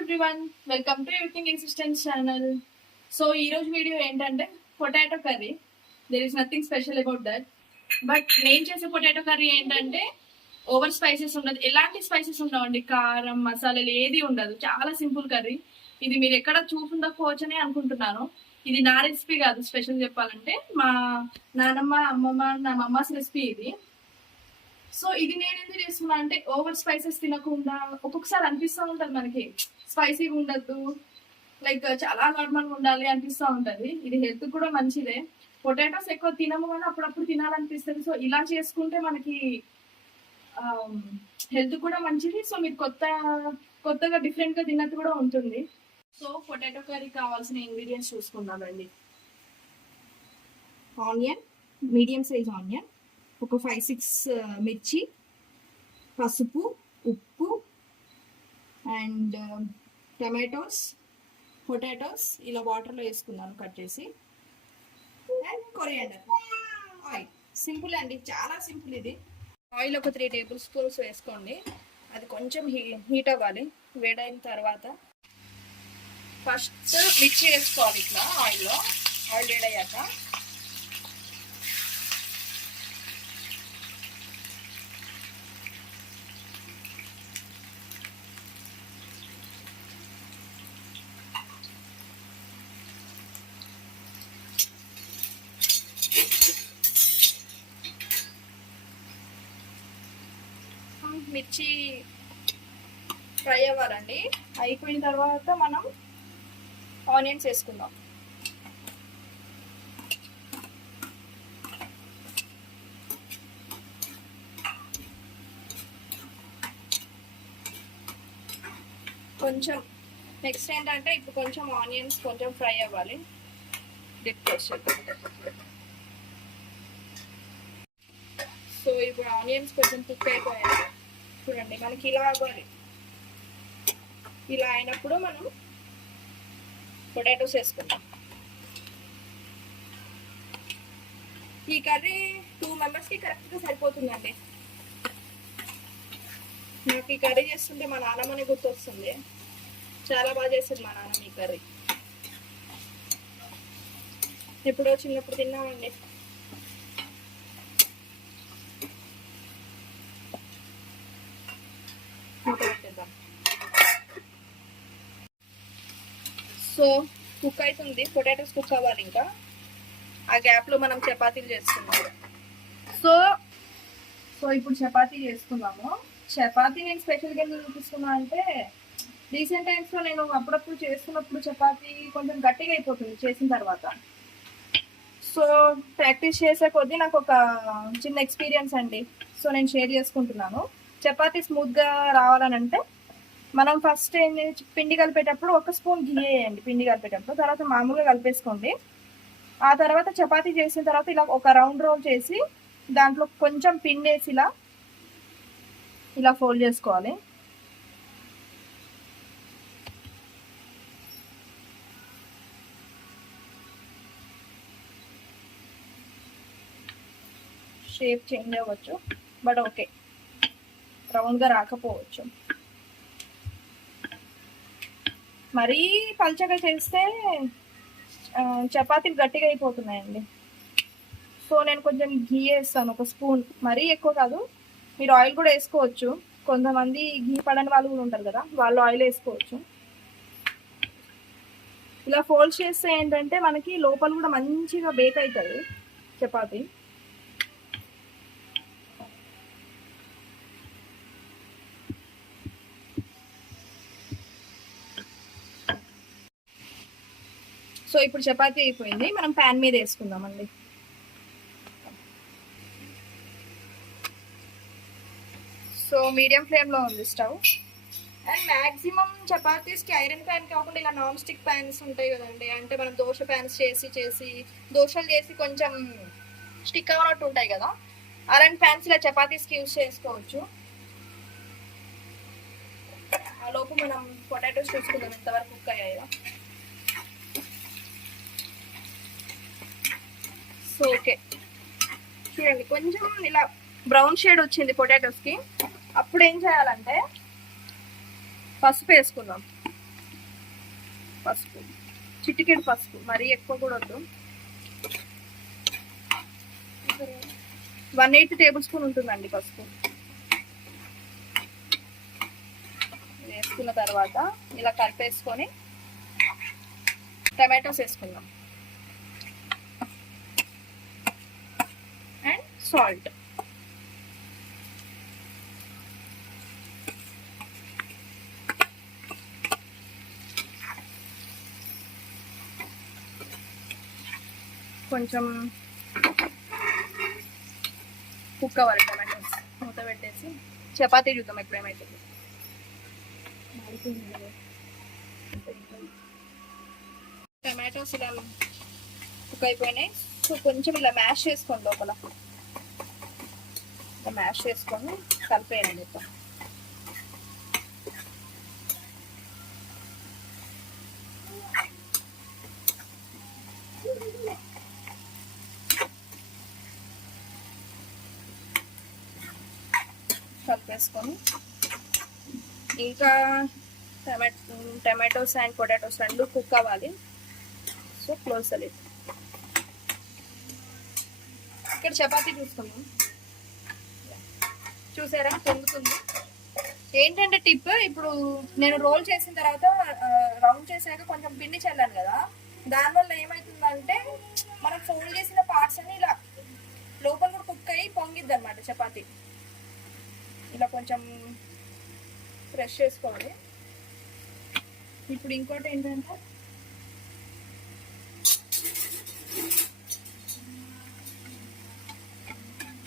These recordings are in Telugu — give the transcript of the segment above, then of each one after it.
Everyone, welcome to everything existence channel. So ఈ రోజు వీడియో ఏంటంటే potato curry. There is nothing special about that. But నేను చేసే పొటాటో కర్రీ ఏంటంటే ఓవర్ స్పైసెస్ ఉండదు, ఎలాంటి స్పైసెస్ ఉండవండి, కారం మసాలాలు ఏది ఉండదు, చాలా సింపుల్ కర్రీ. ఇది మీరు ఎక్కడ చూసుండకపోవచ్చని అనుకుంటున్నాను. ఇది నా రెసిపీ కాదు, స్పెషల్ చెప్పాలంటే మా నానమ్మ అమ్మమ్మ నా మమ్మాస్ రెసిపీ ఇది. సో ఇది నేను ఎందుకు చేస్తున్నా అంటే ఓవర్ స్పైసెస్ తినకుండా ఒక్కొక్కసారి అనిపిస్తూ ఉంటుంది మనకి స్పైసీగా ఉండద్దు, లైక్ చాలా నార్మల్గా ఉండాలి అనిపిస్తూ ఉంటది. ఇది హెల్త్ కూడా మంచిదే. పొటాటోస్ ఎక్కువ తినము కానీ అప్పుడప్పుడు తినాలనిపిస్తుంది. సో ఇలా చేసుకుంటే మనకి హెల్త్ కూడా మంచిది. సో మీరు కొత్తగా డిఫరెంట్ గా తిన్నట్టు కూడా ఉంటుంది. సో పొటాటో కర్రీ కావాల్సిన ఇంగ్రీడియంట్స్ చూసుకుందామండి. ఆనియన్, మీడియం సైజ్ ఆనియన్, ఒక 5-6 మిర్చి, పసుపు, ఉప్పు అండ్ టమాటోస్, పొటాటోస్ ఇలా వాటర్లో వేసుకున్నాను కట్ చేసి, అండ్ కొరియాండర్, ఆయిల్. సింపుల్ అండి, చాలా సింపుల్ ఇది. ఆయిల్ ఒక 3 టేబుల్ స్పూన్స్ వేసుకోండి. అది కొంచెం హీట్ అవ్వాలి. వేడైన తర్వాత ఫస్ట్ మిర్చి వేసుకోవాలి ఇట్లా ఆయిల్లో. ఆయిల్ వేడయ్యాక మిర్చి ఫ్రై అవ్వాలండి. అయిపోయిన తర్వాత మనం ఆనియన్స్ వేసుకుందాం. కొంచెం నెక్స్ట్ ఏంటంటే ఇప్పుడు కొంచెం ఆనియన్స్ కొంచెం ఫ్రై అవ్వాలి. డిప్ చేసేది. సో ఇప్పుడు ఆనియన్స్ కొంచెం కుక్ అయిపోయాయి. చూడండి మనకి ఇలా అవ్వాలి. ఇలా అయినప్పుడు మనం పొటాటోస్ వేసుకుందాం. ఈ కర్రీ 2 మెంబర్స్కి కరెక్ట్గా సరిపోతుందండి. నాకు ఈ కర్రీ చేస్తుంటే మా నాన్నమ్మని గుర్తొస్తుంది. చాలా బాగా చేస్తుంది మా నాన్నమ్మ ఈ కర్రీ. ఎప్పుడో చిన్నప్పుడు తిన్నామండి. సో కుక్ అవుతుంది, పొటాటోస్ కుక్ అవ్వాలి. ఇంకా ఆ గ్యాప్లో మనం చపాతీలు చేసుకుందాం. సో ఇప్పుడు చపాతీ చేసుకుందాము. చపాతీ నేను స్పెషల్గా ఎందుకు చూపిస్తున్నా అంటే రీసెంట్ టైమ్స్లో నేను అప్పుడప్పుడు చేస్తున్నప్పుడు చపాతీ కొంచెం గట్టిగా అయిపోతుంది చేసిన తర్వాత. సో ప్రాక్టీస్ చేసే కొద్దీ నాకు ఒక చిన్న ఎక్స్పీరియన్స్ అండి. సో నేను షేర్ చేసుకుంటున్నాను. చపాతీ స్మూత్గా రావాలని అంటే మనం ఫస్ట్ పిండి కలిపేటప్పుడు 1 స్పూన్ ఘీ వేయండి. పిండి కలిపేటప్పుడు తర్వాత మామూలుగా కలిపేసుకోండి. ఆ తర్వాత చపాతీ చేసిన తర్వాత ఇలా ఒక రౌండ్ రోల్ చేసి దాంట్లో కొంచెం పిండి వేసి ఇలా ఫోల్డ్ చేసుకోవాలి. షేప్ చేంజ్ అవ్వచ్చు, బట్ ఓకే, రౌండ్గా రాకపోవచ్చు. మరీ పల్చగా చేస్తే చపాతీలు గట్టిగా అయిపోతున్నాయండి. సో నేను కొంచెం ఘీ వేస్తాను, 1 స్పూన్, మరీ ఎక్కువ కాదు. మీరు ఆయిల్ కూడా వేసుకోవచ్చు. కొంతమంది ఘీ పడని వాళ్ళు కూడా ఉంటారు కదా, వాళ్ళు ఆయిల్ వేసుకోవచ్చు. ఇలా ఫోల్డ్ చేస్తే ఏంటంటే మనకి లోపల కూడా మంచిగా బేక్ అవుతుంది చపాతీ. సో ఇప్పుడు చపాతీ అయిపోయింది. మనం ప్యాన్ మీద వేసుకుందామండి. సో మీడియం ఫ్లేమ్లో ఉంది స్టవ్. అండ్ మ్యాక్సిమం చపాతీస్కి ఐరన్ ప్యాన్ కాకుండా ఇలా నాన్ స్టిక్ ప్యాన్స్ ఉంటాయి కదండి. అంటే మనం దోశ ప్యాన్స్ చేసి దోశలు చేసి కొంచెం స్టిక్ అవ్వనట్టు ఉంటాయి కదా, అలాంటి ప్యాన్స్ ఇలా చపాతీస్కి యూజ్ చేసుకోవచ్చు. ఆ లోపు మనం పొటాటోస్ చూసుకుందాం ఎంతవరకు కుక్ అయ్యాయో. సో ఓకే, చూడండి కొంచెం ఇలా బ్రౌన్ షేడ్ వచ్చింది పొటాటోస్కి. అప్పుడు ఏం చేయాలంటే పసుపు వేసుకుందాం. పసుపు, చిటికెడు పసుపు, మరీ ఎక్కువ కూడా వద్దు. 1/8 టేబుల్ స్పూన్ ఉంటుందండి పసుపు. వేసుకున్న తర్వాత ఇలా కలిపేసుకొని టమాటోస్ వేసుకుందాం అండ్ సాల్ట్. కొంచెం కుక్ అవ్వాలి టమాటోస్. మూత పెట్టేసి చపాతీ చూద్దాం ఇప్పుడు ఏమైతుంది. టమాటోస్ ఇలా కుక్ అయిపోయినాయి. సో కొంచెం ఇలా మ్యాష్ చేసుకోండి, లోపల ఇలా మ్యాష్ చేసుకొని కలిపేయండి మొత్తం. కలిపేసుకొని ఇంకా టమాటోస్ అండ్ పొటాటోస్ రెండు కుక్ అవ్వాలి. So close the lid. ఇక్కడ చపాతీ చూసుకుందాం. చూసారా పొంగుతుంది. ఏంటంటే టిప్, ఇప్పుడు నేను రోల్ చేసిన తర్వాత రౌండ్ చేసాక కొంచెం పిండి చల్లాను కదా, దానివల్ల ఏమవుతుందంటే మనం ఫోల్డ్ చేసిన పార్ట్స్ అని ఇలా లోపల కూడా కుక్ అయ్యి పొంగిద్ది అనమాట చపాతీ. ఇలా కొంచెం ప్రెస్ చేసుకోవాలి. ఇప్పుడు ఇంకోటి ఏంటంటే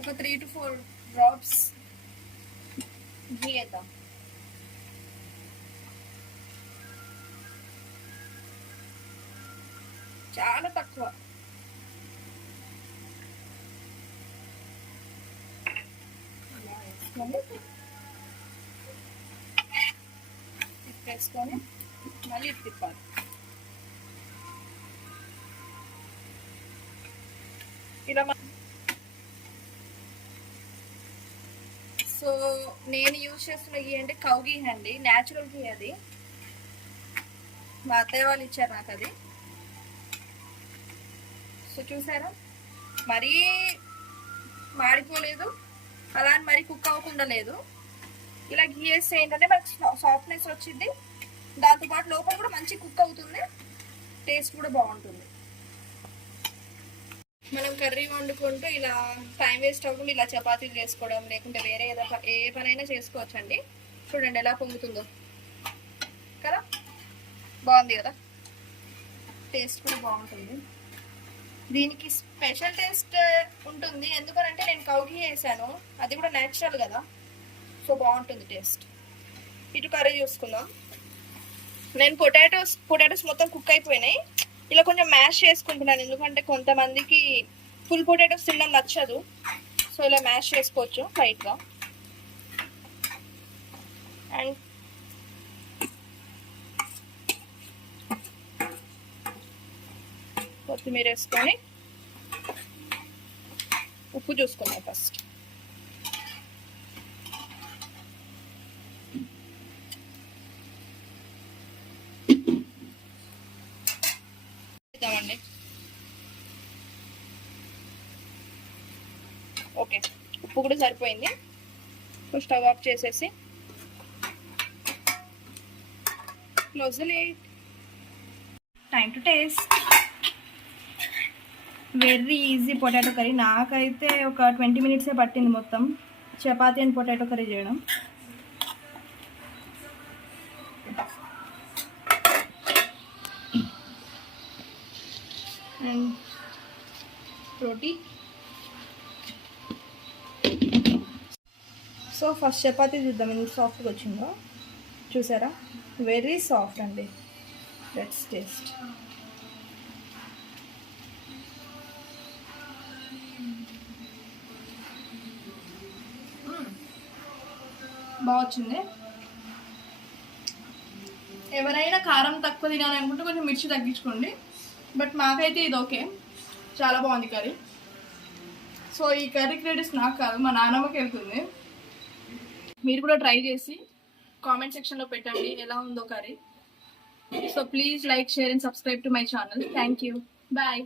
ఒక 3 to 4 డ్రాప్స్ ఘీ వేద్దాం. చాలా తక్కువ. తిప్పేసుకొని మళ్ళీ తిప్పాలి. ఇలా సో నేను యూజ్ చేస్తున్న ఘీ అంటే కౌ ఘీ అండి, న్యాచురల్ ఘీ. అది మా అత్తయ్య వాళ్ళు ఇచ్చారు నాకు అది. సో చూసారా, మరీ మాడిపోలేదు, అలా అని మరీ కుక్ అవ్వకుండా లేదు. ఇలా ఘీ వేస్తే ఏంటంటే మనకి సాఫ్ట్నెస్ వచ్చింది, దాంతోపాటు లోపల కూడా మంచి కుక్ అవుతుంది, టేస్ట్ కూడా బాగుంటుంది. మనం కర్రీ వండుకుంటూ ఇలా టైం వేస్ట్ అవ్వకుండా ఇలా చపాతీలు చేసుకోవడం, లేకుంటే వేరే ఏ పనైనా చేసుకోవచ్చు అండి. చూడండి ఎలా పొంగుతుందో కదా, బాగుంది కదా, టేస్ట్ కూడా బాగుంటుంది. దీనికి స్పెషల్ టేస్ట్ ఉంటుంది, ఎందుకనంటే నేను కౌ ఘీ వేసాను, అది కూడా న్యాచురల్ కదా, సో బాగుంటుంది టేస్ట్. ఇటు కర్రీ చూసుకుందాం. నేను పొటాటోస్ మొత్తం కుక్ అయిపోయినాయి. ఇలా కొంచెం మ్యాష్ చేసుకుంటున్నాను, ఎందుకంటే కొంతమందికి ఫుల్ పొటాటోస్ తినడం నచ్చదు. సో ఇలా మ్యాష్ చేసుకోవచ్చు లైట్గా. అండ్ కొత్తిమీర వేసుకొని ఉప్పు చూసుకున్నాం ఫస్ట్. అండి ఓకే, ఉప్పు కూడా సరిపోయింది. స్టవ్ ఆఫ్ చేసేసి close the lid. Time to taste. Very easy potato curry. నాకైతే ఒక 20 minutes పట్టింది మొత్తం చపాతీ అండ్ పొటాటో కర్రీ చేయడం. And roti. So first chapati చూద్దాం ఎంత సాఫ్ట్గా వచ్చిందో. చూసారా, వెరీ సాఫ్ట్ అండి. Let's taste. బాగా వచ్చింది. ఎవరైనా కారం తక్కువ తినాలనుకుంటే కొంచెం మిర్చి తగ్గించుకోండి, బట్ మాకైతే ఇది ఓకే, చాలా బాగుంది కర్రీ. సో ఈ కర్రీ క్రెడిట్స్ నాకు కాదు, మా నాన్నమ్మకి వెళ్తుంది. మీరు కూడా ట్రై చేసి కామెంట్ సెక్షన్లో పెట్టండి ఎలా ఉందో curry. So please like, share and subscribe to my channel. Thank you. Bye.